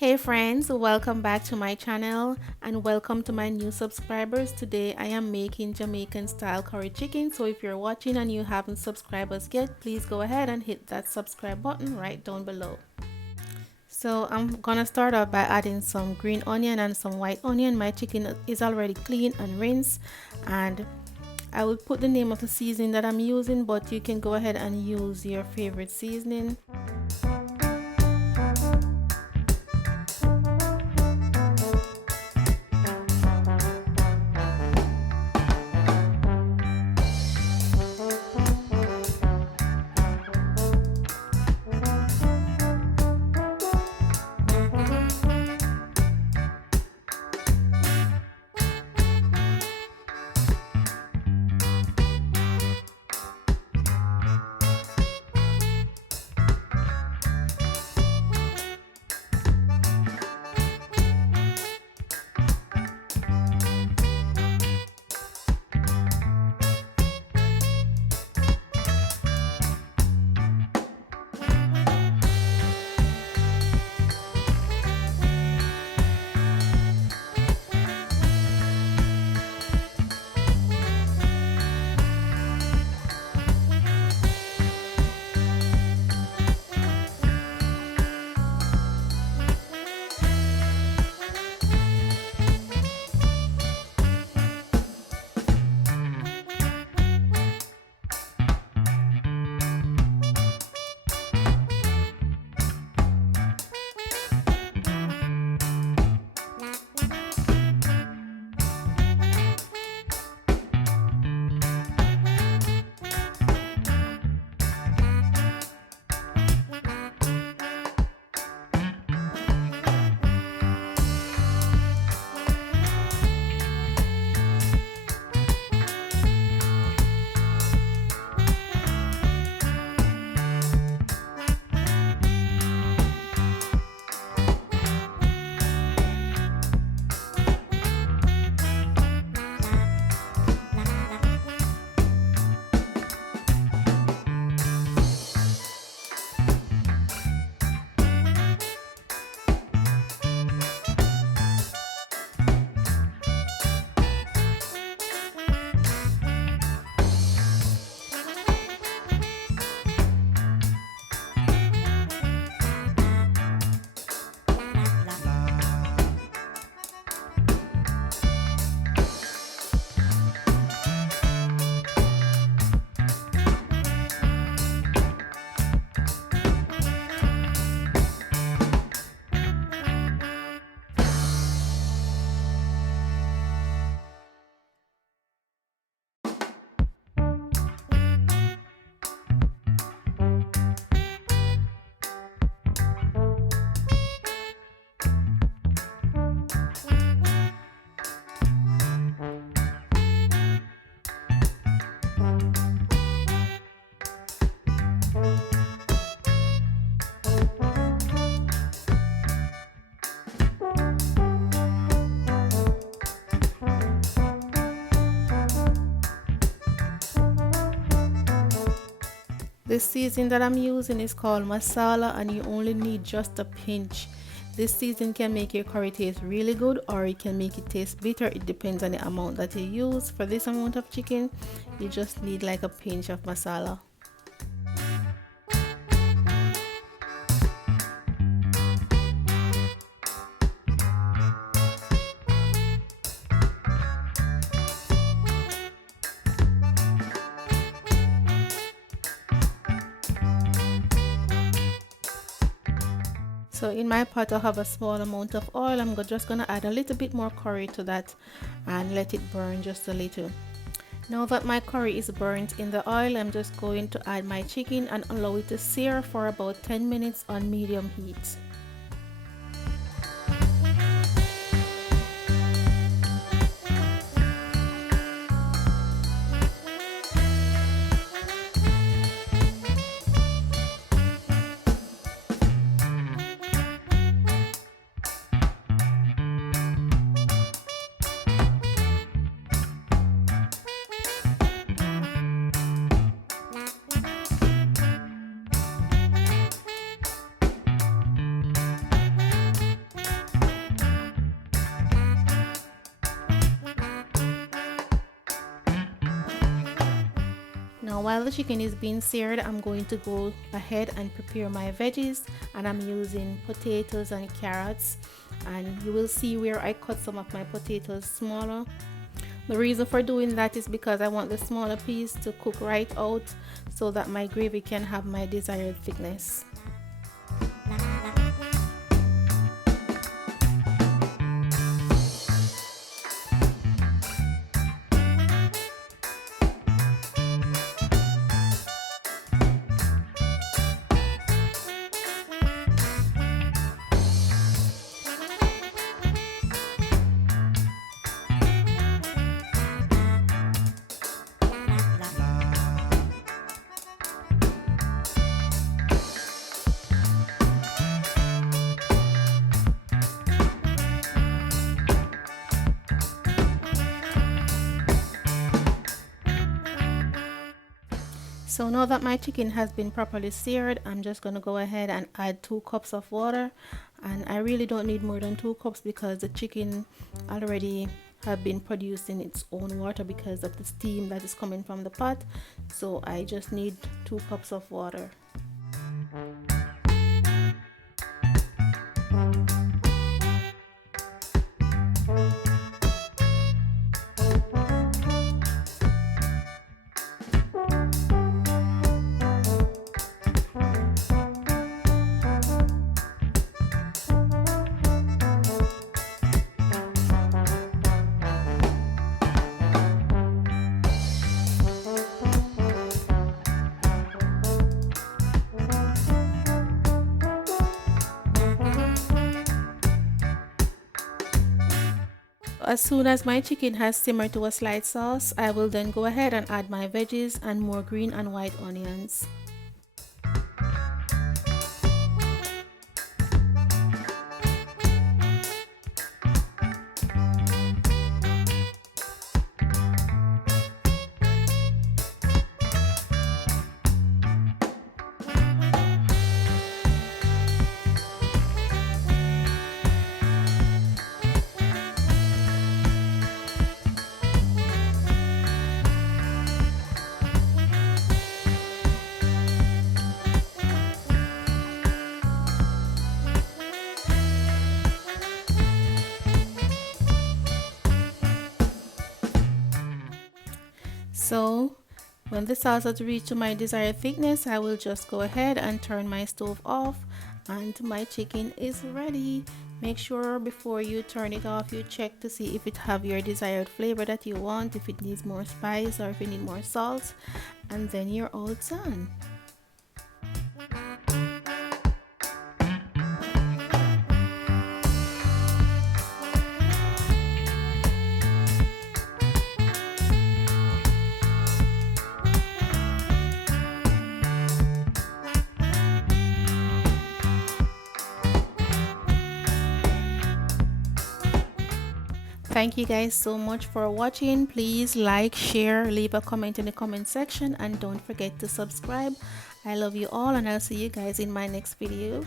Hey friends, welcome back to my channel and welcome to my new subscribers. Today I am making Jamaican style curry chicken. So if you're watching and you haven't subscribed us yet, please go ahead and hit that subscribe button right down below. So I'm gonna start off by adding some green onion and some white onion. My chicken is already clean and rinsed, and I will put the name of the seasoning that I'm using, but you can go ahead and use your favorite seasoning. This seasoning that I'm using is called masala, and you only need just a pinch. This seasoning can make your curry taste really good, or it can make it taste bitter. It depends on the amount that you use. For this amount of chicken, you just need like a pinch of masala. So in my pot I have a small amount of oil. I'm just gonna add a little bit more curry to that and let it burn just a little. Now that my curry is burnt in the oil, I'm just going to add my chicken and allow it to sear for about 10 minutes on medium heat. Now while the chicken is being seared, I'm going to go ahead and prepare my veggies, and I'm using potatoes and carrots, and you will see where I cut some of my potatoes smaller. The reason for doing that is because I want the smaller piece to cook right out so that my gravy can have my desired thickness. So now that my chicken has been properly seared, I'm just going to go ahead and add 2 cups of water, and I really don't need more than 2 cups because the chicken already have been producing its own water because of the steam that is coming from the pot. So I just need 2 cups of water. As soon as my chicken has simmered to a slight sauce, I will then go ahead and add my veggies and more green and white onions. So when the sauce has reached to my desired thickness, I will just go ahead and turn my stove off, and my chicken is ready. Make sure before you turn it off, you check to see if it have your desired flavor that you want, if it needs more spice or if it need more salt, and then you're all done. Thank you guys so much for watching. Please like, share, leave a comment in the comment section, and don't forget to subscribe. I love you all, and I'll see you guys in my next video.